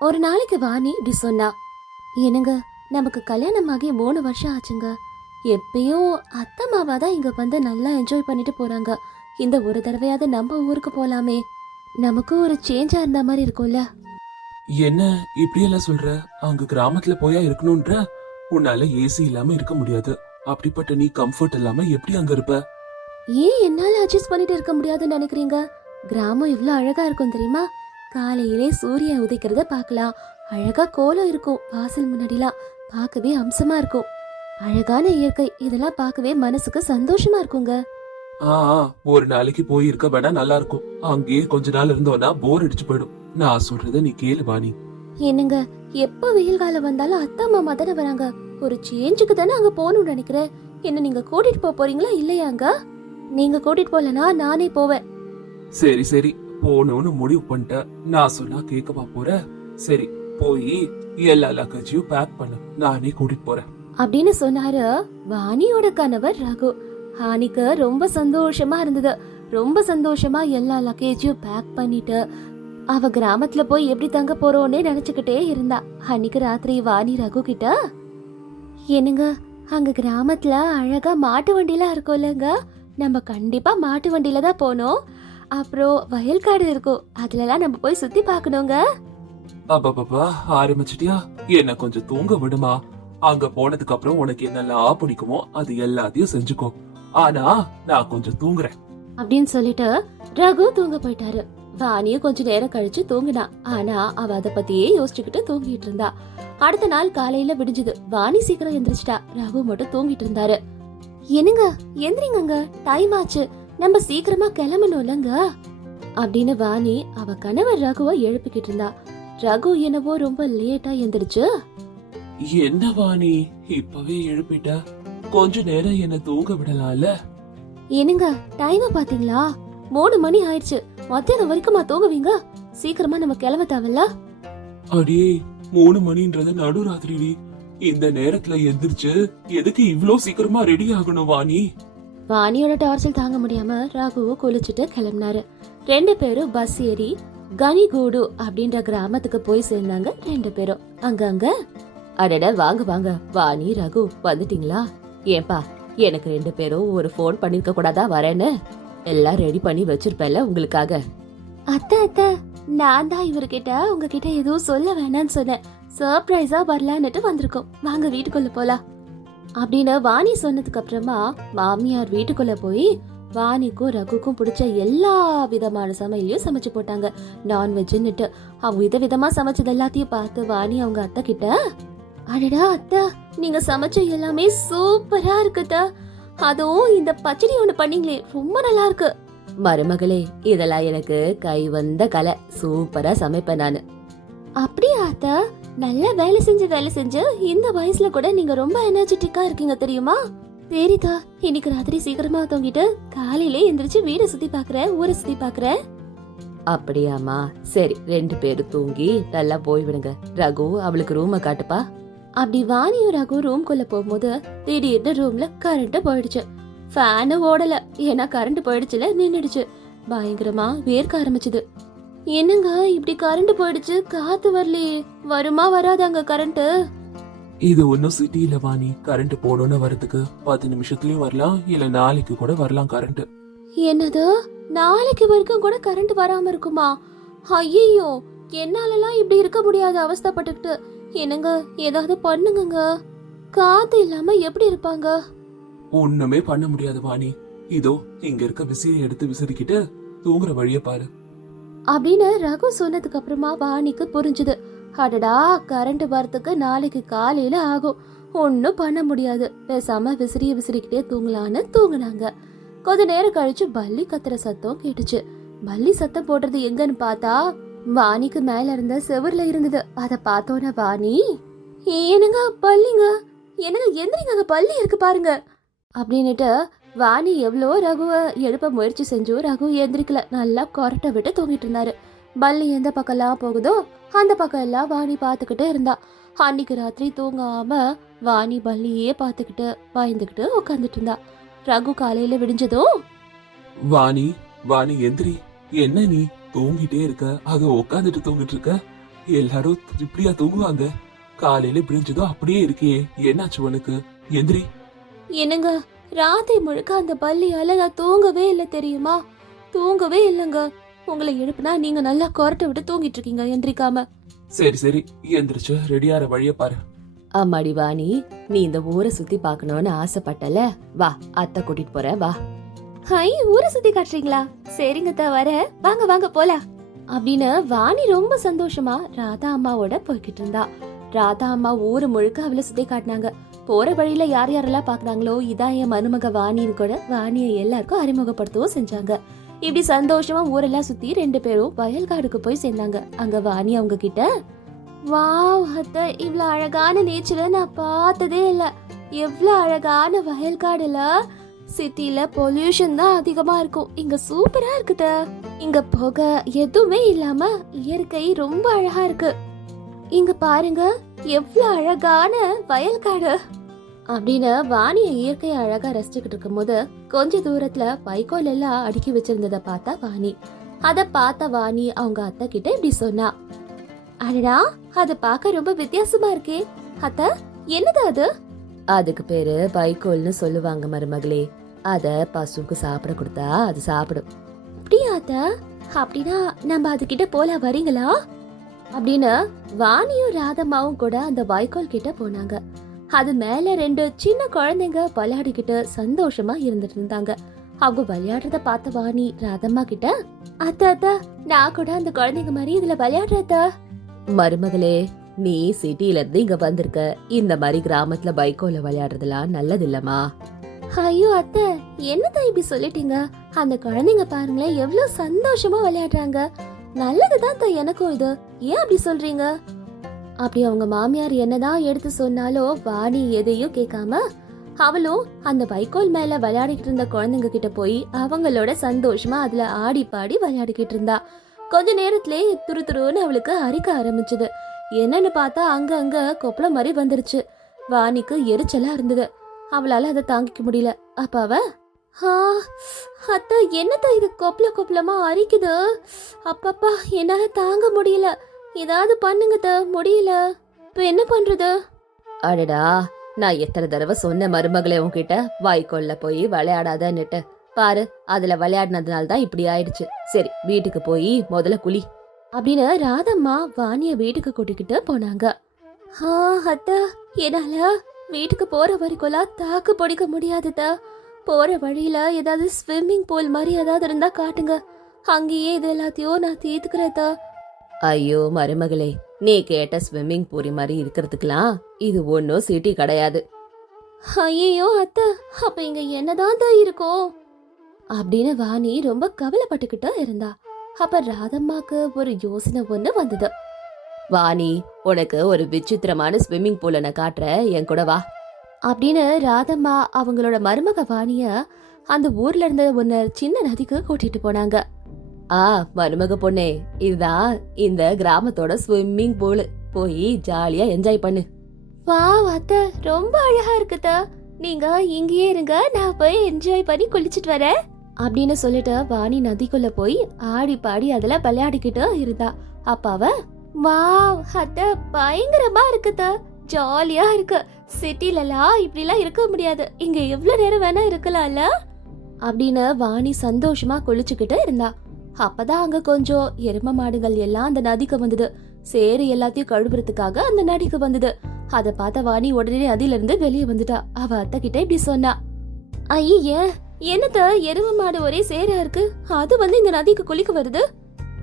ஒரு நாளைக்கு வாணி இப்படி சொன்னா. என்னங்க நமக்கு கல்யாணம் ஆகி மூணு வருஷம் ஆச்சுங்க. எப்பயும் அத்தை மாமா தான் இங்க வந்து நல்லா என்ஜாய் பண்ணிட்டு போறாங்க. இந்த ஒரு தடவையாவது நம்ம ஊருக்கு போலாமே. நமக்கும் ஒரு சேஞ்சா இருந்த மாதிரி இருக்கும்ல. என்ன இப்படி எல்லாம் சொல்ற? அங்க கிராமத்துல போயா இருக்கணும்ன்ற? உன்னால ஏசி இல்லாம இருக்க முடியாது. அப்படிப்பட்ட நீ கம்ஃபர்ட் இல்லாம எப்படி அங்க இருப்ப? ஏன் என்னால அட்ஜஸ்ட் பண்ணிட்டு இருக்க முடியாதுன்னு நினைக்கிறீங்க? கிராமம் இவ்ளோ அழகா இருக்கும் தெரியுமா? காலையிலே சூரியன் உதிக்கிறத பார்க்கலாம். அழகா கோலம் இருக்கும். வாசல் முன்னாடிலாம் பார்க்கவே அம்சமா இருக்கும். அழகான இயற்கை. இதெல்லாம் பார்க்கவே மனசுக்கு சந்தோஷமா இருக்குங்க. ஆ ஒரு நாளைக்கு போய் இருக்க வேணா நல்லா இருக்கும். அங்கேயே கொஞ்ச நாள் இருந்தோம்னா போர் அடிச்சு போயிடும். நான் சொல்றத நீ கேளு வாணி என்னங்க எப்ப வெயில் காலம் வந்தாலும் அத்தா மாமா தானே வராங்க? ஒரு சேஞ்சுக்கு தானே அங்க போகணும்னு நினைக்கிறேன். என்ன நீங்க கூட்டிட்டு போக போறீங்களா இல்லையாங்க? நீங்க கூட்டிட்டு போலனா நானே போவேன். சரி சரி. போகணும்னு முடிவு பண்ணிட்டேன் நான் சொன்னா கேட்கவா போற? சரி போய் எல்லா லக்கேஜையும் பேக் பண்ணு. நானே கூட்டிட்டு போறேன். அப்படின்னு சொன்னாரு வாணியோட கணவர் ரகு. ஹானிக்கு ரொம்ப சந்தோஷமா இருந்தது. ரொம்ப சந்தோஷமா எல்லா லக்கேஜையும் பேக் பண்ணிட்டு அவ கிராமத்துல போய் எப்படி தங்க போறோன்னே நினைச்சுக்கிட்டே இருந்தா. அன்னைக்கு ராத்திரி வாணி ரகு கிட்ட என்னங்க அங்க கிராமத்துல அழகா மாட்டு வண்டிலாம் இருக்கும்லங்க. நம்ம கண்டிப்பா மாட்டு வண்டியில தான் போனோம் அப்புறம் வயல்காடு இருக்கும். அதுலலாம் நம்ம போய் சுத்தி பார்க்கணுங்க. அப்பப்பா ஆரம்பிச்சிட்டியா? என்ன கொஞ்சம் தூங்க விடுமா? அங்க போனதுக்கு அப்புறம் உனக்கு என்னெல்லாம் பிடிக்குமோ அது எல்லாத்தையும் செஞ்சுக்கோ. ஆனா நான் கொஞ்சம் தூங்குறேன். அப்படின்னு சொல்லிட்டு ரகு தூங்க போயிட்டாரு. வாணியும் கொஞ்ச நேரம் கழிச்சு தூங்கினா. ஆனா அவ அத பத்தியே யோசிச்சுக்கிட்டு தூங்கிட்டு இருந்தா. அடுத்த நாள் காலையில விடிஞ்சது. வாணி சீக்கிரம் எந்திரிச்சிட்டா. ரகு மட்டும் தூங்கிட்டு இருந்தாரு. என்னங்க? எந்திரிங்கங்க. டைம் ஆச்சு. நம்ம சீக்கிரமா கிளம்பணும்லங்க. அப்படின்னு வாணி அவ கணவர் ரகுவை எழுப்பிக்கிட்டு இருந்தா. ரகு என்னவோ ரொம்ப லேட்டா எந்திரிச்சு என்ன வாணி இப்பவே எழுப்பிட்ட? கொஞ்ச நேரம் என்ன தூங்க விடலாம்ல? என்னங்க டைம் பாத்தீங்களா? மூணு மணி ஆயிடுச்சு. மத்தியானம் வரைக்குமா தூங்குவீங்க? சீக்கிரமா நம்ம கிளம்ப தேவையில்ல? அடியே மூணு மணின்றது நடுராத்திரி இந்த நேரத்துல எந்திரிச்சு எதுக்கு இவ்ளோ சீக்கிரமா ரெடி ஆகணும் வாணி? வாணியோட டார்ச்சல் தாங்க முடியாம ராகுவோ குளிச்சுட்டு கிளம்பினாரு. ரெண்டு பேரும் பஸ் ஏறி கனிகூடு அப்படின்ற கிராமத்துக்கு போய் சேர்ந்தாங்க ரெண்டு பேரும். அங்கங்க அடட வாங்க வாங்க. வாணி ரகு வந்துட்டீங்களா? ஏன்பா எனக்கு ரெண்டு பேரும் ஒரு ஃபோன் பண்ணிருக்க கூடாதா? வரேன்னு. எல்லாம் ரெடி பண்ணி வச்சிருப்பேன்ல உங்களுக்காக. அத்தை அத்தை நான் தான் இவர்கிட்ட உங்ககிட்ட எதுவும் சொல்ல வேணாம்னு சொன்னேன். சர்ப்ரைஸா வரலான்னுட்டு வந்திருக்கோம். வாங்க வீட்டுக்குள்ள போலாம். அப்படின்னு வாணி சொன்னதுக்கு அப்புறமா மாமியார் வீட்டுக்குள்ள போய் வாணிக்கும் ரகுக்கும் பிடிச்ச எல்லா விதமான சமையலையும் சமைச்சு போட்டாங்க. நான்வெஜ்னுட்டு அவங்க வித விதமா சமைச்சது எல்லாத்தையும் பார்த்து வாணி அவங்க அத்தை கிட்ட அடடா அத்தை நீங்க சமைச்ச எல்லாமே சூப்பரா இருக்குதா அதுவும் இந்த பச்சடி ஒண்ணு பண்ணீங்களே ரொம்ப நல்லா இருக்கு. மருமகளே இதெல்லாம் எனக்கு கை வந்த கலை. சூப்பரா சமைப்பேன் நானு. அப்படியா அத்தை? நல்லா வேலை செஞ்சு வேலை செஞ்சு இந்த வயசுல கூட நீங்க ரொம்ப எனர்ஜெட்டிக்கா இருக்கீங்க தெரியுமா? சரிதா இன்னைக்கு ராத்திரி சீக்கிரமா தூங்கிட்டு காலையிலே எந்திரிச்சு வீட சுத்தி பாக்குறேன் ஊரை சுத்தி பாக்குறேன் அப்படியாமா சரி ரெண்டு பேரும் தூங்கி நல்லா போய் விடுங்க. ரகு அவளுக்கு ரூம காட்டுப்பா. அப்படி வாணியும் ரகு ரூம்குள்ள போகும்போது திடீர்னு ரூம்ல கரண்ட் போயிடுச்சு. ஃபேனு ஓடல. ஏன்னா கரண்ட் போயிடுச்சுல நின்னுடுச்சு. பயங்கரமா வேர்க்க ஆரம்பிச்சுது. என்னங்க இப்படி கரண்ட் போயிடுச்சு காத்து வரலையே. வருமா வராதாங்க கரண்ட் இது ஒன்னும் சிட்டில வாணி கரண்ட் போகணும்னு வரதுக்கு பத்து நிமிஷத்துலயும் வரலாம் இல்ல நாளைக்கு கூட வரலாம் கரண்ட். என்னது? நாளைக்கு வரைக்கும் கூட கரண்ட் வராம இருக்குமா? ஐயோ என்னாலலாம் இப்படி இருக்க முடியாத அவஸ்தைப்பட்டுக்கிட்டு. என்னங்க ஏதாவது பண்ணுங்கங்க. காத்து இல்லாம எப்படி இருப்பாங்க? ஒண்ணுமே பண்ண முடியாது வாணி. இதோ இங்க இருக்க விசிறியை எடுத்து விசிறிக்கிட்டு தூங்குற வழிய பாரு. அப்படின்னு ரகு சொன்னதுக்கு அப்புறமா வாணிக்கு புரிஞ்சுது. அடடா கரண்ட் வரத்துக்கு நாளைக்கு காலையில ஆகும். ஒன்னும் பண்ண முடியாது. பேசாம விசிறிய விசிறிக்கிட்டே தூங்கலான்னு தூங்கினாங்க. கொஞ்ச நேரம் கழிச்சு பல்லி கத்துற சத்தம் கேட்டுச்சு. பல்லி சத்தம் போடுறது எங்கன்னு பார்த்தா வாணிக்கு மேல இருந்த செவர்ல இருந்தது. அத பார்த்தோன வாணி ஏனுங்க பல்லிங்க? என்னங்க எந்திரிங்க பல்லி இருக்கு பாருங்க. அப்படின்னுட்டு வாணி எவ்வளோ ரகுவை எழுப்ப முயற்சி செஞ்சும் ரகு எந்திரிக்கல நல்லா கொரட்டை விட்டு தூங்கிட்டு இருந்தாரு. பல்லி எந்த பக்கம்லாம் போகுதோ அந்த பக்கம் எல்லாம் வாணி பார்த்துக்கிட்டே இருந்தா. அன்னைக்கு ராத்திரி தூங்காம வாணி பல்லியே பார்த்துக்கிட்டு பயந்துக்கிட்டு உட்காந்துட்டு இருந்தா. ரகு காலையில விடிஞ்சதும் வாணி வாணி எந்திரி. என்ன நீ? தூங்கிட்டே இருக்க. அங்க உட்காந்துட்டு தூங்கிட்டு இருக்க. எல்லாரும் இப்படியா தூங்குவாங்க? காலையில விடிஞ்சதும் அப்படியே இருக்கே என்னாச்சு உனக்கு? எந்திரி. என்னங்க? ராத்திரி முழுக்க அந்த பள்ளியால நான் தூங்கவே இல்லை தெரியுமா? தூங்கவே இல்லைங்க. உங்களை எழுப்புனா நீங்க நல்லா கொரட்டை விட்டு தூங்கிட்டு இருக்கீங்க எந்திரிக்காம. சரி சரி. எந்திரிச்சு ரெடியார வழிய பாரு. அம்மாடி வாணி நீ இந்த ஊரை சுத்தி பார்க்கணும்னு ஆசைப்பட்டல. வா அத்தை கூட்டிட்டு போற வா. ஹை ஊரை சுத்தி காட்டுறீங்களா? சரிங்க தா வர. வாங்க வாங்க போலாம். அப்படின்னு வாணி ரொம்ப சந்தோஷமா ராதா அம்மாவோட போய்கிட்டு இருந்தா. ராதா அம்மா ஊரு முழுக்க அவளை சுத்தி காட்டினாங்க. போற வழியில யார் யாரெல்லாம் பாக்குறாங்களோ இதான் என் மருமக வாணின்னு கூட வாணியை எல்லாருக்கும் அறிமுகப்படுத்தவும் செஞ்சாங்க. இப்படி சந்தோஷமா ஊரெல்லாம் சுத்தி ரெண்டு பேரும் வயல்காடுக்கு போய் சேர்ந்தாங்க. அங்க வாணி அவங்க கிட்ட வாவ் அத்தை இவ்வளோ அழகான நேச்சரை நான் பார்த்ததே இல்ல. எவ்வளோ அழகான வயல்காடுல சிட்டில பொல்யூஷன் தான் அதிகமா இருக்கும். இங்க சூப்பரா இருக்குத இங்க புகை எதுவுமே இல்லாம இயற்கை ரொம்ப அழகா இருக்கு. இங்க பாருங்க எவ்வளோ அழகான வயல்காடு. அப்படின்னு வாணிய இயற்கையை அழகா ரசிச்சுக்கிட்டு இருக்கும்போது கொஞ்ச தூரத்துல வைக்கோல் எல்லாம் அடுக்கி வச்சிருந்ததை பார்த்தா வாணி. அத பார்த்த வாணி அவங்க அத்தை கிட்ட இப்படி சொன்னா அடடா அது பார்க்க ரொம்ப வித்தியாசமா இருக்கே. அத்த என்னது அது? அதுக்கு பேரு வைக்கோல்னு சொல்லுவாங்க மருமகளே. அத பசுக்கு சாப்பிட கொடுத்தா அது சாப்பிடும். அப்படியா அத்த? அப்படின்னா நம்ம அதுகிட்ட போல வரீங்களா? அப்படின்னு வாணியும் ராதம்மாவும் கூட அந்த வைக்கோல் கிட்ட போனாங்க. அது மேல ரெண்டு சின்ன குழந்தைங்க விளையாடிக்கிட்டு சந்தோஷமா இருந்துட்டு இருந்தாங்க. அவங்க விளையாடுறத பார்த்த வாணி ராதம்மா கிட்ட அத்த அத்த நான் கூட அந்த குழந்தைங்க மாதிரி இதுல விளையாடுறத மருமகளே நீ சிட்டில இருந்து இங்க வந்திருக்க. இந்த மாதிரி கிராமத்துல பைக்கோல விளையாடுறதுலாம் நல்லது இல்லம்மா ஐயோ அத்தை என்னதான் இப்படி சொல்லிட்டீங்க? அந்த குழந்தைங்க பாருங்களேன் எவ்வளவு சந்தோஷமா விளையாடுறாங்க. நல்லதுதான் தான் எனக்கும் இது. ஏன் அப்படி சொல்றீங்க? அப்படி அவங்க மாமியார் என்னதான் எடுத்து சொன்னாலோ வாணி எதையும் கேட்காம அவளும் அந்த வைக்கோல் மேல விளையாடிட்டு இருந்த குழந்தைங்க கிட்ட போய் அவங்களோட சந்தோஷமா அதுல ஆடி பாடி விளையாடிக்கிட்டு இருந்தா. கொஞ்ச நேரத்திலே துரு துருன்னு அவளுக்கு அரிக்க ஆரம்பிச்சது. என்னன்னு பார்த்தா அங்க அங்க கொப்பளம் மாதிரி வந்துருச்சு. வாணிக்கு எரிச்சலா இருந்தது. அவளால அதை தாங்கிக்க முடியல. அப்ப அவ அத்தா என்னத்தா இது கொப்பள கொப்பளமா அரிக்குது? அப்பப்பா என்னால தாங்க முடியல. ஏதாவது பண்ணுங்க த முடியல. இப்ப என்ன பண்றது? அடடா நான் எத்தனை தடவை சொன்ன மருமகளே உன்கிட்ட? வாய்க்கொள்ள போய் விளையாடாதன்னுட்டு. பாரு அதுல விளையாடினதுனால தான் இப்படி ஆயிடுச்சு. சரி வீட்டுக்கு போய் முதல்ல குளி. அப்படின்னு ராதம்மா வாணிய வீட்டுக்கு கூட்டிக்கிட்டு போனாங்க. ஆ அத்தா என்னால? வீட்டுக்கு போற வரைக்கும்லாம் தாக்கு பிடிக்க முடியாதுதா போற வழியில ஏதாவது ஸ்விம்மிங் பூல் மாதிரி ஏதாவது இருந்தா காட்டுங்க. அங்கேயே இது எல்லாத்தையும் நான் தீர்த்துக்கிறதா ஐயோ மருமகளே நீ கேட்ட ஸ்விம்மிங் பூரி மாதிரி இருக்கிறதுக்கெல்லாம் இது ஒன்றும் சிட்டி கிடையாது. ஐயோ அத்தை அப்ப இங்க என்னதான் தான் இருக்கும் அப்படின்னு வாணி ரொம்ப கவலைப்பட்டுக்கிட்டு இருந்தா. அப்ப ராதம்மாக்கு ஒரு யோசனை ஒண்ணு வந்தது. வாணி உனக்கு ஒரு விசித்திரமான ஸ்விம்மிங் பூல நான் காட்டுறேன் என் கூட வா. அப்படின்னு ராதம்மா அவங்களோட மருமக வாணிய அந்த ஊர்ல இருந்த ஒன்னு சின்ன நதிக்கு கூட்டிட்டு போனாங்க. ஆ மருமக பொண்ணே இதுதான் இந்த கிராமத்தோட ஸ்விம்மிங் பூல் போய் ஜாலியா என்ஜாய் பண்ணு. வா அத்தை ரொம்ப அழகா இருக்குதா? நீங்க இங்கேயே இருங்க நான் போய் என்ஜாய் பண்ணி குளிச்சிட்டு வரேன். அப்படின்னு சொல்லிட்டு வாணி நதிக்குள்ள போய் ஆடி பாடி அதுல விளையாடிக்கிட்டு இருந்தா. அப்பாவ வாவ் அத்தை பயங்கரமா இருக்குதா? ஜாலியா இருக்கு. சிட்டிலலாம் இப்படிலாம் இருக்க முடியாது. இங்க எவ்வளவு நேரம் வேணா இருக்கலாம்ல? அப்படின்னு வாணி சந்தோஷமா குளிச்சுக்கிட்டு இருந்தா. அப்பதான் அங்க கொஞ்சம் எரும மாடுகள் எல்லாம் அந்த நதிக்கு வந்தது. சேறு எல்லாத்தையும் கழுவுறதுக்காக அந்த நதிக்கு வந்தது. அத பார்த்த வாணி உடனே நதியில இருந்து வெளியே வந்துட்டா. அவ அத்தை கிட்ட இப்படி சொன்னா. ஐய என்னத்த எரும மாடு ஒரே சேரா இருக்கு? அது வந்து இந்த நதிக்கு குளிக்க வருது?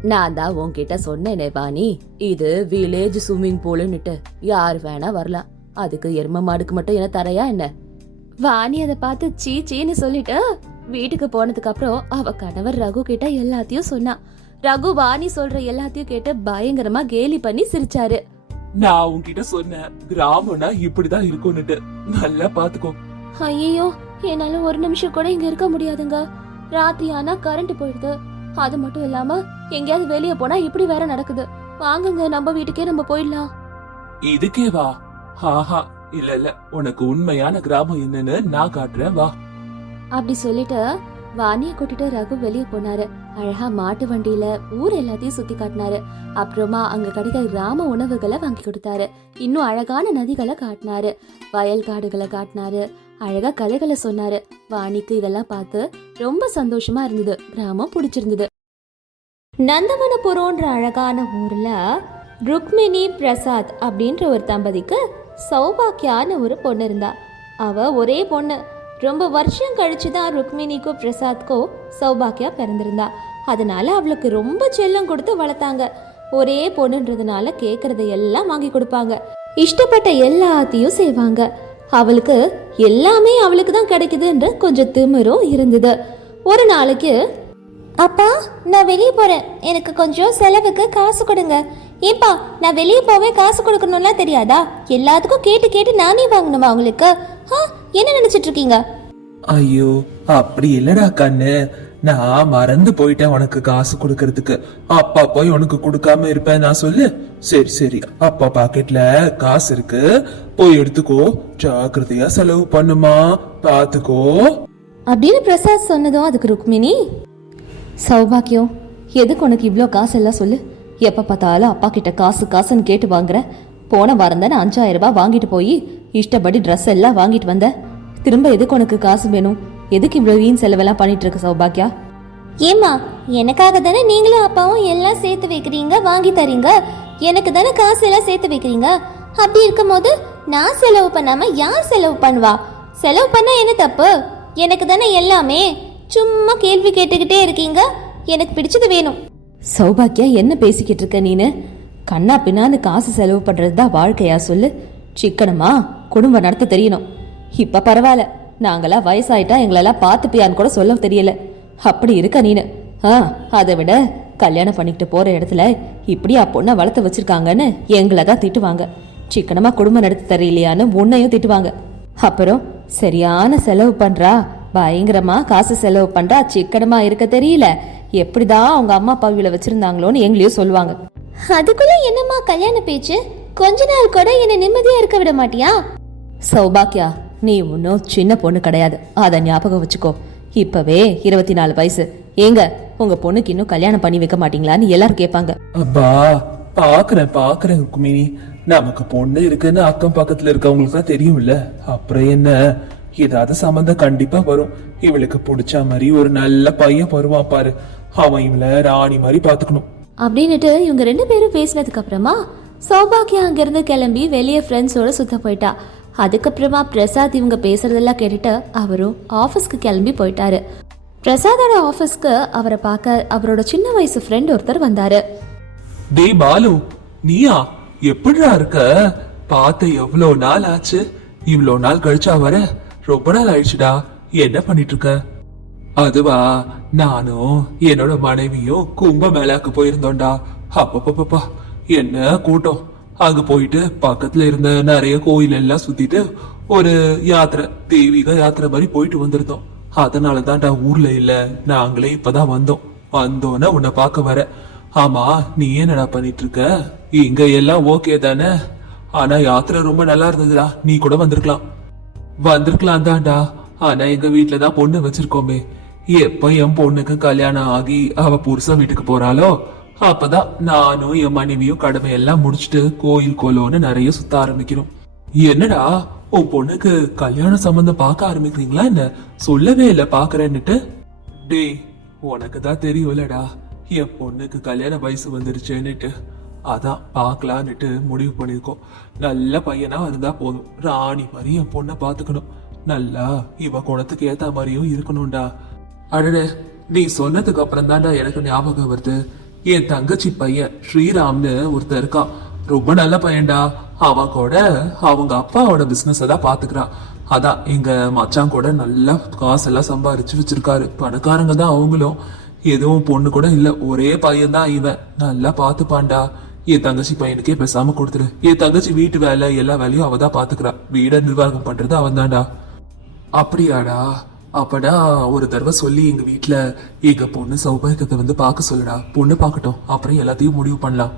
நான் தான் உன்கிட்ட சொன்னேனே வாணி. இது வில்லேஜ் ஸ்விம்மிங் பூலுன்னுட்டு யார் வேணா வரலாம் அதுக்கு எரும மாடுக்கு மட்டும் என்ன தரையா என்ன? வாணி அதை பார்த்து சீ சீன்னு சொல்லிட்டு. வீட்டுக்கு போனதுக்கு அப்புறம் அவ கணவர் ரகு கிட்ட எல்லாத்தையும் சொன்னா. ரகு வாணி சொல்ற எல்லாத்தையும் கேட்டு பயங்கரமா கேலி பண்ணி சிரிச்சாரு. நான் உன்கிட்ட சொன்னேன் கிராமம்னா இப்படிதான் இருக்கும்னுட்டு. நல்லா பாத்துக்கோ. ஐயோ என்னால ஒரு நிமிஷம் கூட இங்க இருக்க முடியாதுங்க. ராத்திரி ஆனா கரண்ட் போயிடுது. அது மட்டும் இல்லாம எங்கேயாவது வெளியே போனா இப்படி வேற நடக்குது. வாங்குங்க நம்ம வீட்டுக்கே நம்ம போயிடலாம். இதுக்கே வா. ஆஹா இல்ல இல்ல. உனக்கு உண்மையான கிராமம் என்னன்னு நான் காட்டுறேன். வா. அப்படி சொல்லிட்டு வாணிய கூட்டிட்டு ரகு வெளியே போனாரு. அழகா மாட்டு வண்டியில ஊர் எல்லாத்தையும் சுத்தி காட்டினாரு. அப்புறமா அங்க கிடைக்கிற கிராம உணவுகளை வாங்கி கொடுத்தாரு. இன்னும் அழகான நதிகளை காட்டினாரு. வயல் காடுகளை காட்டினாரு. அழகா கதைகளை சொன்னாரு. வாணிக்கு இதெல்லாம் பார்த்து ரொம்ப சந்தோஷமா இருந்தது. கிராமம் பிடிச்சிருந்தது. நந்தவனபுரம்ன்ற அழகான ஊர்ல ருக்மிணி பிரசாத் அப்படின்ற ஒரு தம்பதிக்கு சௌபாக்கியான்னு ஒரு பொண்ணு இருந்தா. அவ ஒரே பொண்ணு. ரொம்ப வருஷம் கழிச்சு தான் ருக்மிணிக்கோ பிரசாத்க்கோ சௌபாக்கியா பிறந்திருந்தா. அதனால அவளுக்கு ரொம்ப செல்லம் கொடுத்து வளர்த்தாங்க. ஒரே பொண்ணுன்றதுனால கேட்கறத எல்லாம் வாங்கி கொடுப்பாங்க. இஷ்டப்பட்ட எல்லாத்தையும் செய்வாங்க. அவளுக்கு எல்லாமே அவளுக்கு தான் கிடைக்குதுன்ற கொஞ்சம் திமிரும் இருந்தது. ஒரு நாளைக்கு அப்பா நான் வெளியே போறேன். எனக்கு கொஞ்சம் செலவுக்கு காசு கொடுங்க. ஏப்பா நான் வெளியே போவே காசு கொடுக்கணும்லாம் தெரியாதா? எல்லாத்துக்கும் கேட்டு கேட்டு நானே வாங்கணுமா உங்களுக்கு? ஆ என்ன நினைச்சிட்டு இருக்கீங்க? ஐயோ அப்படி இல்லடா கண்ணு. நான் மறந்து போயிட்டேன் உனக்கு காசு கொடுக்கறதுக்கு. அப்பா போய் உனக்கு கொடுக்காம இருப்பேன் நான் சொல்லு. சரி சரி. அப்பா பாக்கெட்ல காசு இருக்கு. போய் எடுத்துக்கோ. ஜாக்கிரதையா செலவு பண்ணுமா? பாத்துக்கோ. அப்படின்னு பிரசாத் சொன்னதும் அதுக்கு ருக்மிணி சௌபாக்கியம் எதுக்கு உனக்கு இவ்வளோ காசு எல்லாம் சொல்லு? எப்போ பார்த்தாலும் அப்பா கிட்ட காசு காசுன்னு கேட்டு வாங்குற. போன வாரம் தானே அஞ்சாயிரம் ரூபாய் வாங்கிட்டு போய் இஷ்டப்படி ட்ரெஸ் எல்லாம் வாங்கிட்டு வந்த. திரும்ப எதுக்கு உனக்கு காசு வேணும்? எதுக்கு இவ்வளோ வீண் செலவெல்லாம் பண்ணிட்டு இருக்க சௌபாக்கியா? ஏமா எனக்காக தானே நீங்களும் அப்பாவும் எல்லாம் சேர்த்து வைக்கிறீங்க வாங்கி தரீங்க? எனக்கு தானே காசு எல்லாம் சேர்த்து வைக்கிறீங்க? அப்படி இருக்கும் போது நான் செலவு பண்ணாம யார் செலவு பண்ணுவா? செலவு பண்ணா என்ன தப்பு? எனக்கு தானே எல்லாமே. சும்மா கேள்வி கேட்டுக்கிட்டே இருக்கீங்க. எனக்கு பிடிச்சது வேணும். சௌபாக்கியா என்ன பேசிக்கிட்டு இருக்க நீனு? கண்ணா பின்னான்னு காசு செலவு பண்றது தான் வாழ்க்கையா சொல்லு. சிக்கனமா? குடும்பம் நடத்த தெரியணும். இப்ப பரவாயில்ல. நாங்களா வயசாயிட்டா எங்களெல்லாம் பார்த்துப்பியான்னு கூட சொல்ல தெரியல. அப்படி இருக்க நீனு. ஆ அதை விட கல்யாணம் பண்ணிக்கிட்டு போற இடத்துல இப்படியா பொண்ணை வளர்த்து வச்சிருக்காங்கன்னு எங்களை தான் திட்டுவாங்க. சிக்கனமா குடும்பம் நடத்த தெரியலையான்னு உன்னையும் திட்டுவாங்க. அப்புறம் சரியான செலவு பண்றா. பயங்கரமா காசு செலவு பண்றா. சிக்கனமா இருக்க தெரியல. எப்படிதான் அவங்க அம்மா அப்பா இவளை வச்சிருந்தாங்களோன்னு எங்களையும் சொல்லுவாங்க. அதுக்குள்ள என்னம்மா கல்யாண பேச்சு? கொஞ்ச நாள் கூட என்ன நிம்மதியா இருக்க விட மாட்டியா? சௌபாக்கியா நீ ஒன்றும் சின்ன பொண்ணு கிடையாது. அதை ஞாபகம் வச்சுக்கோ. இப்பவே இருபத்தி நாலு வயசு. ஏங்க உங்க பொண்ணுக்கு இன்னும் கல்யாணம் பண்ணி வைக்க மாட்டீங்களான்னு எல்லாரும் கேட்பாங்க. அப்பா பாக்குறேன் பாக்குறேன் குமினி நமக்கு பொண்ணு இருக்குன்னு அக்கம் பக்கத்துல இருக்கவங்களுக்கு தான் தெரியும்ல. அப்புறம் என்ன? ஏதாவது சம்மந்தம் கண்டிப்பா வரும். இவளுக்கு பிடிச்ச மாதிரி ஒரு நல்ல பையன் வருவான் பாரு. அவன் இவள ராணி மாதிரி பாத்துக்கணும் அப்படின்னுட்டு இவங்க ரெண்டு பேரும் பேசினதுக்கு அப்புறமா சௌபாக்கியா அங்கிருந்து கிளம்பி வெளியே ஃப்ரெண்ட்ஸோட சுத்த போயிட்டா. அதுக்கப்புறமா பிரசாத் இவங்க பேசுறதெல்லாம் கேட்டுட்டு அவரும் ஆஃபீஸ்க்கு கிளம்பி போயிட்டாரு. பிரசாதோட ஆஃபீஸ்க்கு அவரை பார்க்க அவரோட சின்ன வயசு ஃப்ரெண்ட் ஒருத்தர் வந்தாரு. டேய் பாலு நீயா? எப்படிடா இருக்க? பார்த்து எவ்வளவு நாள் ஆச்சு? இவ்வளவு நாள் கழிச்சா வர? ரொம்ப நாள் ஆயிடுச்சுடா. என்ன பண்ணிட்டு இருக்க? அதுவா நானும் என்னோட மனைவியும் கும்ப மேலாக்கு போயிருந்தோம்டா. அப்பப்பப்பா என்ன கூட்டம். அங்க போயிட்டு பக்கத்துல இருந்த நிறைய கோயில் எல்லாம் சுத்திட்டு ஒரு யாத்திரை தெய்வீக யாத்திரை மாதிரி போயிட்டு வந்திருந்தோம். அதனால தான்டா ஊர்ல இல்ல நாங்களே இப்பதான் வந்தோம். வந்தோன்னே உன்னை பார்க்க வர. ஆமா நீ என்னடா பண்ணிட்டு இருக்க இங்க எல்லாம் ஓகே தானே? ஆனா யாத்திரை ரொம்ப நல்லா இருந்ததுடா. நீ கூட வந்திருக்கலாம். வந்திருக்கலாம் தான்டா ஆனா எங்க வீட்டுல தான் பொண்ணு வச்சிருக்கோமே. எப்ப என் பொண்ணுக்கு கல்யாணம் ஆகி அவ புருஷன் வீட்டுக்கு போறாளோ அப்பதான் நானும் என் மனைவியும் கடமையெல்லாம் எல்லாம் முடிச்சிட்டு கோயில் கோலோன்னு நிறைய சுத்த ஆரம்பிக்கிறோம். என்னடா உன் பொண்ணுக்கு கல்யாண சம்பந்தம் பார்க்க ஆரம்பிக்கிறீங்களா என்ன? சொல்லவே இல்ல பாக்குறேன்னுட்டு டேய் உனக்கு தான் தெரியும்லடா என் பொண்ணுக்கு கல்யாண வயசு வந்துருச்சுன்னுட்டு. அதான் பார்க்கலான்னுட்டு முடிவு பண்ணிருக்கோம் நல்ல பையனா இருந்தா போதும். ராணி மாதிரி என் பொண்ணை பாத்துக்கணும் நல்லா இவ குணத்துக்கு ஏத்த மாதிரியும் இருக்கணும்டா. அடடே நீ சொன்னதுக்கு அப்புறம் தான்டா எனக்கு ஞாபகம் வருது. என் தங்கச்சி பையன் ஸ்ரீராம்னு ஒருத்தன் இருக்கான். ரொம்ப நல்ல பையன்டா. அவன் கூட அவங்க அப்பாவோட பிசினஸ் தான் பாத்துக்கிறான். அதான் எங்க மச்சான் கூட நல்லா காசெல்லாம் சம்பாரிச்சு வச்சிருக்காரு. பணக்காரங்க தான் அவங்களும். எதுவும் பொண்ணு கூட இல்ல. ஒரே பையன் தான் இவன். நல்லா பாத்துப்பான்டா. என் தங்கச்சி பையனுக்கே பேசாம கொடுத்துரு. என் தங்கச்சி வீட்டு வேலை எல்லா வேலையும் அவ தான் பாத்துக்கிறா வீட நிர்வாகம் பண்றது அவன் தான்டா அப்படியாடா. அப்படா ஒரு தடவை சொல்லி எங்க வீட்ல எங்க பொண்ணு சௌபாகியத்தை வந்து பார்க்க சொல்லுடா. பொண்ணு பார்க்கட்டும். அப்புறம் எல்லாத்தையும் முடிவு பண்ணலாம்.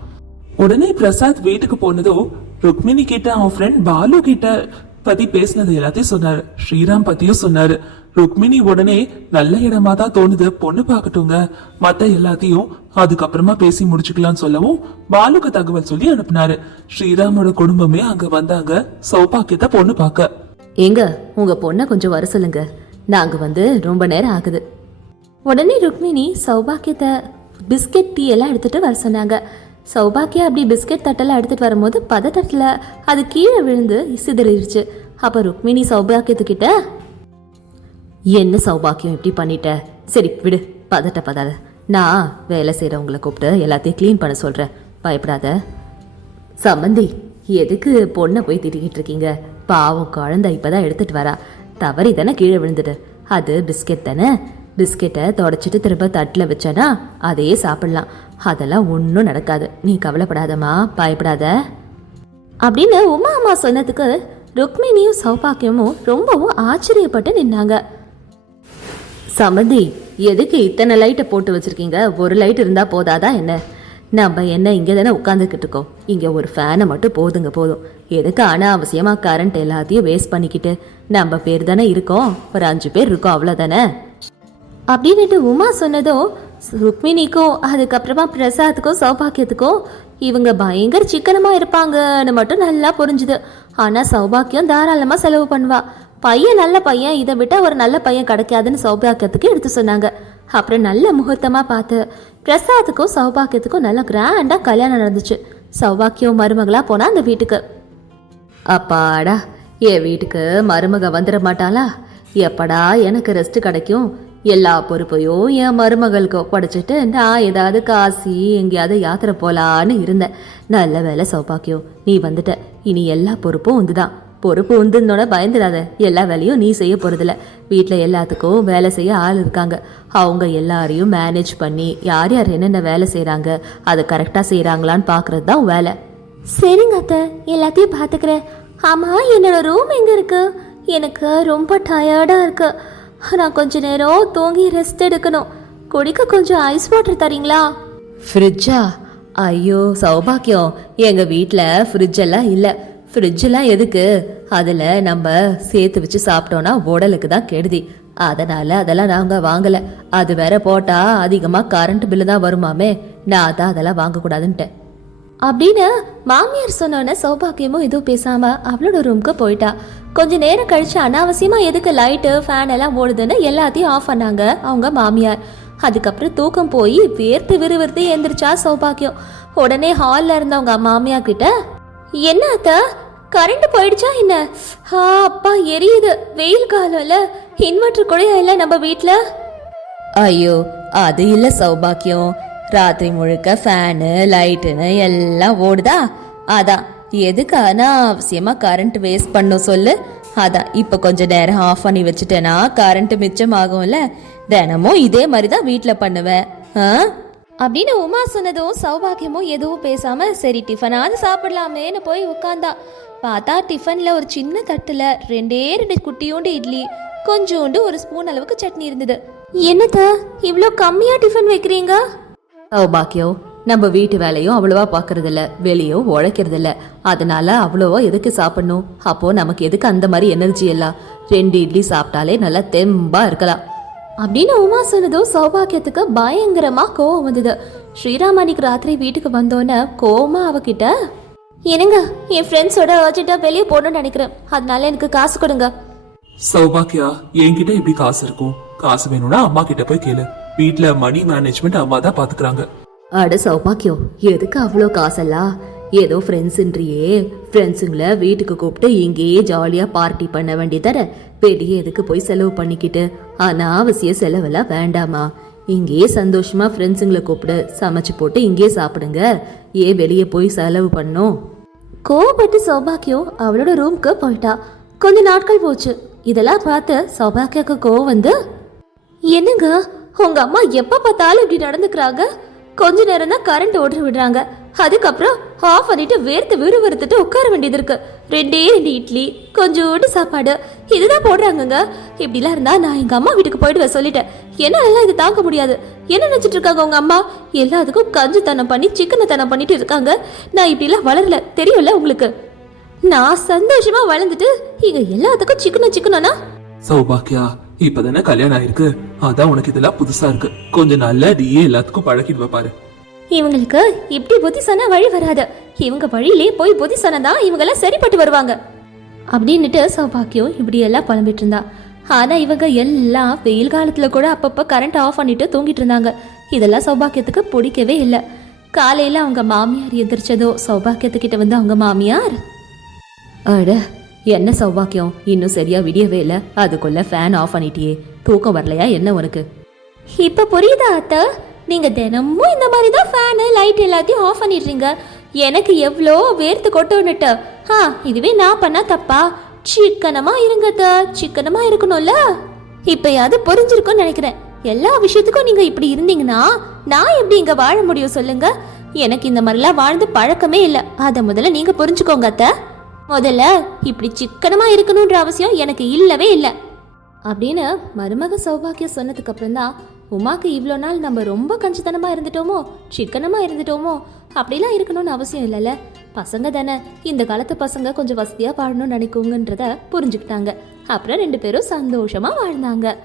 உடனே பிரசாத் வீட்டுக்கு போனதோ ருக்மிணி கிட்ட அவன் ஃப்ரெண்ட் பாலு கிட்ட பத்தி பேசினது எல்லாத்தையும் சொன்னாரு. ஸ்ரீராம் பத்தியும் சொன்னாரு. ருக்மிணி உடனே நல்ல இடமா தான் தோணுது. பொண்ணு பார்க்கட்டுங்க. மத்த எல்லாத்தையும் அதுக்கப்புறமா பேசி முடிச்சுக்கலாம்னு சொல்லவும் பாலுக்கு தகவல் சொல்லி அனுப்புனாரு. ஸ்ரீராமோட குடும்பமே அங்க வந்தாங்க. சௌபாக்கியத்தை பொண்ணு பார்க்க. எங்க உங்க பொண்ணை கொஞ்சம் வர சொல்லுங்க. நாங்கள் வந்து ரொம்ப நேரம் ஆகுது. உடனே ருக்மிணி சௌபாக்கியத்தை பிஸ்கெட் டீ எல்லாம் எடுத்துகிட்டு வர சொன்னாங்க. சௌபாக்கியா அப்படி பிஸ்கெட் தட்டெல்லாம் எடுத்துகிட்டு வரும்போது பதட்டத்தில் அது கீழே விழுந்து சிதறிடுச்சு. அப்போ ருக்மிணி சௌபாக்கியத்துக்கிட்ட என்ன சௌபாக்கியம் இப்படி பண்ணிட்ட? சரி விடு பதட்ட பதாத நான் வேலை செய்கிறவங்களை கூப்பிட்டு எல்லாத்தையும் க்ளீன் பண்ண சொல்கிறேன் பயப்படாத. சம்மந்தி எதுக்கு பொண்ணை போய் திட்டிக்கிட்டு இருக்கீங்க? பாவம் குழந்தை இப்பதான் எடுத்துகிட்டு வரா. தவறி தானே கீழே விழுந்துட்டு? அது பிஸ்கெட் தானே? பிஸ்கெட்டை தொடச்சிட்டு திரும்ப தட்டில் வச்சனா அதையே சாப்பிடலாம். அதெல்லாம் ஒன்றும் நடக்காது. நீ கவலைப்படாதம்மா பயப்படாத. அப்படின்னு உமா அம்மா சொன்னதுக்கு ருக்மிணியும் சௌபாக்கியமும் ரொம்பவும் ஆச்சரியப்பட்டு நின்னாங்க. சமந்தி எதுக்கு இத்தனை லைட்டை போட்டு வச்சிருக்கீங்க? ஒரு லைட் இருந்தா போதாதா என்ன? நம்ம என்ன இங்கே தானே உட்காந்துக்கிட்டு இருக்கோம். இங்கே ஒரு ஃபேனை மட்டும் போதுங்க போதும். எதுக்கு அனாவசியமாக கரண்ட் எல்லாத்தையும் வேஸ்ட் பண்ணிக்கிட்டு நம்ம பேர் தானே இருக்கோம். ஒரு அஞ்சு பேர் இருக்கோம் அவ்வளோதானே அப்படின்னுட்டு உமா சொன்னதும் ருக்மிணிக்கும் அதுக்கப்புறமா பிரசாத்துக்கும் சௌபாக்கியத்துக்கும் இவங்க பயங்கர சிக்கனமாக இருப்பாங்கன்னு மட்டும் நல்லா புரிஞ்சுது. ஆனால் சௌபாக்கியம் தாராளமாக செலவு பண்ணுவா. பையன் நல்ல பையன் இதை விட்டால் ஒரு நல்ல பையன் கிடைக்காதுன்னு சௌபாக்கியத்துக்கு எடுத்து சொன்னாங்க. அப்புறம் நல்ல முகூர்த்தமாக பார்த்து பிரசாத்துக்கும் சௌபாக்கியத்துக்கும் நல்ல கிராண்டாக கல்யாணம் நடந்துச்சு. சௌபாக்கியம் மருமகளாக போனால் அந்த வீட்டுக்கு. அப்பாடா என் வீட்டுக்கு மருமக வந்துட மாட்டாளா? எப்படா எனக்கு ரெஸ்ட் கிடைக்கும்? எல்லா பொறுப்பையும் என் மருமகளுக்கு ஒப்படைச்சிட்டு நான் ஏதாவது காசி எங்கேயாவது யாத்திரை போலான்னு இருந்தேன். நல்ல வேலை சௌபாக்கியம் நீ வந்துட்ட. இனி எல்லா பொறுப்பும் உந்துதான். பொறுப்பு உந்துன்னோட பயந்துடாத. எல்லா வேலையும் நீ செய்ய போறதில்ல. வீட்டில் எல்லாத்துக்கும் வேலை செய்ய ஆள் இருக்காங்க. அவங்க எல்லாரையும் மேனேஜ் பண்ணி யார் யார் என்னென்ன வேலை செய்கிறாங்க அதை கரெக்டாக செய்கிறாங்களான்னு பார்க்கறது தான் வேலை. சரிங்க அத்தை. எல்லாத்தையும் பார்த்துக்கிறேன் ஆமாம் என்னோட ரூம் எங்கே இருக்கு? எனக்கு ரொம்ப டயர்டாக இருக்கு. நான் கொஞ்ச நேரம் தூங்கி ரெஸ்ட் எடுக்கணும். குடிக்க கொஞ்சம் ஐஸ் வாட்டர் தரீங்களா? ஃப்ரிட்ஜா ஐயோ சௌபாக்கியம். எங்கள் வீட்டில் ஃப்ரிட்ஜ் எல்லாம் இல்லை. ஃப்ரிட்ஜெலாம் எதுக்கு? அதில் நம்ம சேர்த்து வச்சு சாப்பிட்டோன்னா உடலுக்கு தான் கெடுதி. அதனால் அதெல்லாம் நாங்கள் வாங்கலை. அது வேற போட்டால் அதிகமாக கரண்ட் பில்லு தான் வருமாமே. நான் தான் அதெல்லாம் வாங்கக்கூடாதுன்ட்டேன். அப்படின்னு மாமியார் சொன்னோன்னே சௌபாக்கியமும் எதுவும் பேசாம அவளோட ரூம்க்கு போயிட்டா. கொஞ்ச நேரம் கழிச்சு அனாவசியமா எதுக்கு லைட்டு ஃபேன் எல்லாம் ஓடுதுன்னு எல்லாத்தையும் ஆஃப் பண்ணாங்க அவங்க மாமியார். அதுக்கப்புறம் தூக்கம் போய் வேர்த்து விறுவிறுத்து எந்திரிச்சா சௌபாக்கியம். உடனே ஹாலில் இருந்தவங்க மாமியார் கிட்ட என்ன அத்த? கரண்ட் போயிடுச்சா என்ன? ஆ அப்பா எரியுது. வெயில் காலம்ல இன்வெர்டர் கூட இல்லை நம்ம வீட்டில் ஐயோ அது இல்ல சௌபாக்கியம். ராத்திரி முழுக்க ஃபேனு லைட்டுன்னு எல்லாம் ஓடுதா? அதான் எதுக்கு அனாவசியமா கரண்ட் வேஸ்ட் பண்ணும் சொல்லு? அதான் இப்ப கொஞ்ச நேரம் ஆஃப் பண்ணி வச்சுட்டேனா கரண்ட் மிச்சம் ஆகும்ல தினமும் இதே மாதிரி தான் வீட்டில் பண்ணுவேன். ஆ? அப்படின்னு உமா சொன்னதும் சௌபாகியமும் எதுவும் பேசாம சரி டிஃபனாவது சாப்பிடலாமேன்னு போய் உட்காந்தா பார்த்தா டிஃபன்ல ஒரு சின்ன தட்டுல ரெண்டே ரெண்டு குட்டியோண்டு இட்லி கொஞ்சோண்டு ஒரு ஸ்பூன் அளவுக்கு சட்னி இருந்தது. என்னத்த இவ்ளோ கம்மியா டிஃபன் வைக்கிறீங்க? சௌபாக்கியம் நம்ம வீட்டு வேலையும் அவ்வளவா பாக்குறது இல்ல வெளியும் உழைக்கிறது இல்ல அதனால அவ்வளவா எதுக்கு சாப்பிடணும்? அப்போ நமக்கு எதுக்கு அந்த மாதிரி எனர்ஜி எல்லாம்? ரெண்டு இட்லி சாப்பிட்டாலே நல்லா தெம்பா இருக்கலாம். அப்படின்னு உமா சொன்னதும் சௌபாக்கியத்துக்கு பயங்கரமா கோவம் வந்தது. ஸ்ரீராம் அன்னைக்கு ராத்திரி வீட்டுக்கு வந்தோன்னே கோவமா அவகிட்ட என்னங்க என் ஃப்ரெண்ட்ஸோட அர்ஜென்ட்டா வெளியே போகணும்னு நினைக்கிறேன். அதனால எனக்கு காசு கொடுங்க. சௌபாக்கியா என்கிட்ட எப்படி காசு இருக்கும்? காசு வேணும்னா அம்மா கிட்ட போய் கேளு. வீட்ல மணி மேனேஜ்மெண்ட் அம்மா தான் பாத்துக்கிறாங்க. அட சௌபாக்கியம் எதுக்கு அவ்வளோ காசெல்லாம் ஏதோ ஃப்ரெண்ட்ஸுன்றியே ஃப்ரெண்ட்ஸுங்களை வீட்டுக்கு கூப்பிட்டு இங்கேயே ஜாலியாக பார்ட்டி பண்ண வேண்டியதர பெரிய எதுக்கு போய் செலவு பண்ணிக்கிட்டு? அனாவசிய செலவெல்லாம் வேண்டாமா? இங்கேயே சந்தோஷமா ஃப்ரெண்ட்ஸுங்களை கூப்பிடு. சமைச்சு போட்டு இங்கேயே சாப்பிடுங்க. ஏன் வெளியே போய் செலவு பண்ணும் கோவப்பட்டு சௌபாக்கியம் அவளோட ரூம்க்கு போயிட்டா. கொஞ்ச நாட்கள் போச்சு. இதெல்லாம் பார்த்து சௌபாக்கியாக்கு கோவம் வந்து என்னங்க உங்க அம்மா எப்ப பார்த்தாலும் இப்படி நடந்துக்கிறாங்க? கொஞ்ச நேரம் தான் கரண்ட் ஓட்டு விடுறாங்க அதுக்கப்புறம் ஆஃப் பண்ணிட்டு வேர்த்து விறுவிறுத்துட்டு உட்கார வேண்டியது இருக்கு. ரெண்டே ரெண்டு இட்லி கொஞ்சோண்டு சாப்பாடு. இதுதான் போடுறாங்கங்க. இப்படிலாம் இருந்தா நான் எங்க அம்மா வீட்டுக்கு போயிடுவேன் சொல்லிட்டேன். என்னால இது தாங்க முடியாது. என்ன நினைச்சிட்டு இருக்காங்க உங்க அம்மா? எல்லாத்துக்கும் கஞ்சி தனம் பண்ணி சிக்கனை தனம் பண்ணிட்டு இருக்காங்க. நான் இப்படிலாம் வளரல. தெரியும்ல உங்களுக்கு? நான் சந்தோஷமா வளர்ந்துட்டு இங்க எல்லாத்துக்கும் சிக்கன சிக்கனா சௌபாக்கியா இப்பதானே கல்யாணம் ஆயிருக்கு. அதான் உனக்கு இதெல்லாம் புதுசா இருக்கு. கொஞ்ச நாள்ல நீயே எல்லாத்துக்கும் பழகிடுவ பாரு. இவங்களுக்கு இப்படி புத்தி சொன்னா வழி வராது. இவங்க வழியிலே போய் புத்தி சொன்னதான் இவங்கெல்லாம் சரிப்பட்டு வருவாங்க. அப்படின்னுட்டு சௌபாக்கியம் இப்படி எல்லாம் புலம்பிட்டு இருந்தா. ஆனா இவங்க எல்லாம் வெயில் காலத்துல கூட அப்பப்ப கரண்ட் ஆஃப் பண்ணிட்டு தூங்கிட்டு இருந்தாங்க. இதெல்லாம் சௌபாக்கியத்துக்கு பிடிக்கவே இல்லை. காலையில அவங்க மாமியார் எந்திரிச்சதோ சௌபாக்கியத்துக்கிட்ட வந்து அவங்க மாமியார்? அட என்ன சௌபாக்கியம்? இன்னும் சரியா விடியவே இல்லை. அதுக்குள்ள ஃபேன் ஆஃப் பண்ணிட்டியே. தூக்கம் வரலையா? என்ன உனக்கு? இப்ப புரியுதா அத்தை? நீங்கள் தினமும் இந்த மாதிரி தான் ஃபேனு லைட் எல்லாத்தையும் ஆஃப் பண்ணிடுறீங்க. எனக்கு எவ்வளோ வேர்த்து கொட்டோன்னுட்டு. ஆ இதுவே நான் பண்ணா தப்பா? சிக்கனமாக இருங்க சிக்கனமாக இருக்கணும்ல? இப்பயாவது புரிஞ்சிருக்கும்னு நினைக்கிறேன். எல்லா விஷயத்துக்கும் நீங்கள் இப்படி இருந்தீங்கன்னா நான் எப்படி இங்கே வாழ முடியும் சொல்லுங்க? எனக்கு இந்த மாதிரிலாம் வாழ்ந்து பழக்கமே இல்லை. அதை முதல்ல நீங்கள் புரிஞ்சுக்கோங்க அத்தை. முதல்ல இப்படி சிக்கனமாக இருக்கணுன்ற அவசியம் எனக்கு இல்லவே இல்லை. அப்படின்னு மருமக சௌபாக்கியம் சொன்னதுக்கு அப்புறம் தான் உமாக்கு இவ்வளோ நாள் நம்ம ரொம்ப கஞ்சித்தனமா இருந்துட்டோமோ சிக்கனமாக இருந்துட்டோமோ அப்படிலாம் இருக்கணும்னு அவசியம் இல்லைல்ல. பசங்க தானே இந்த காலத்து பசங்க கொஞ்சம் வசதியாக பாடணும்னு நினைக்குங்கன்றத புரிஞ்சுக்கிட்டாங்க. அப்புறம் ரெண்டு பேரும் சந்தோஷமாக வாழ்ந்தாங்க.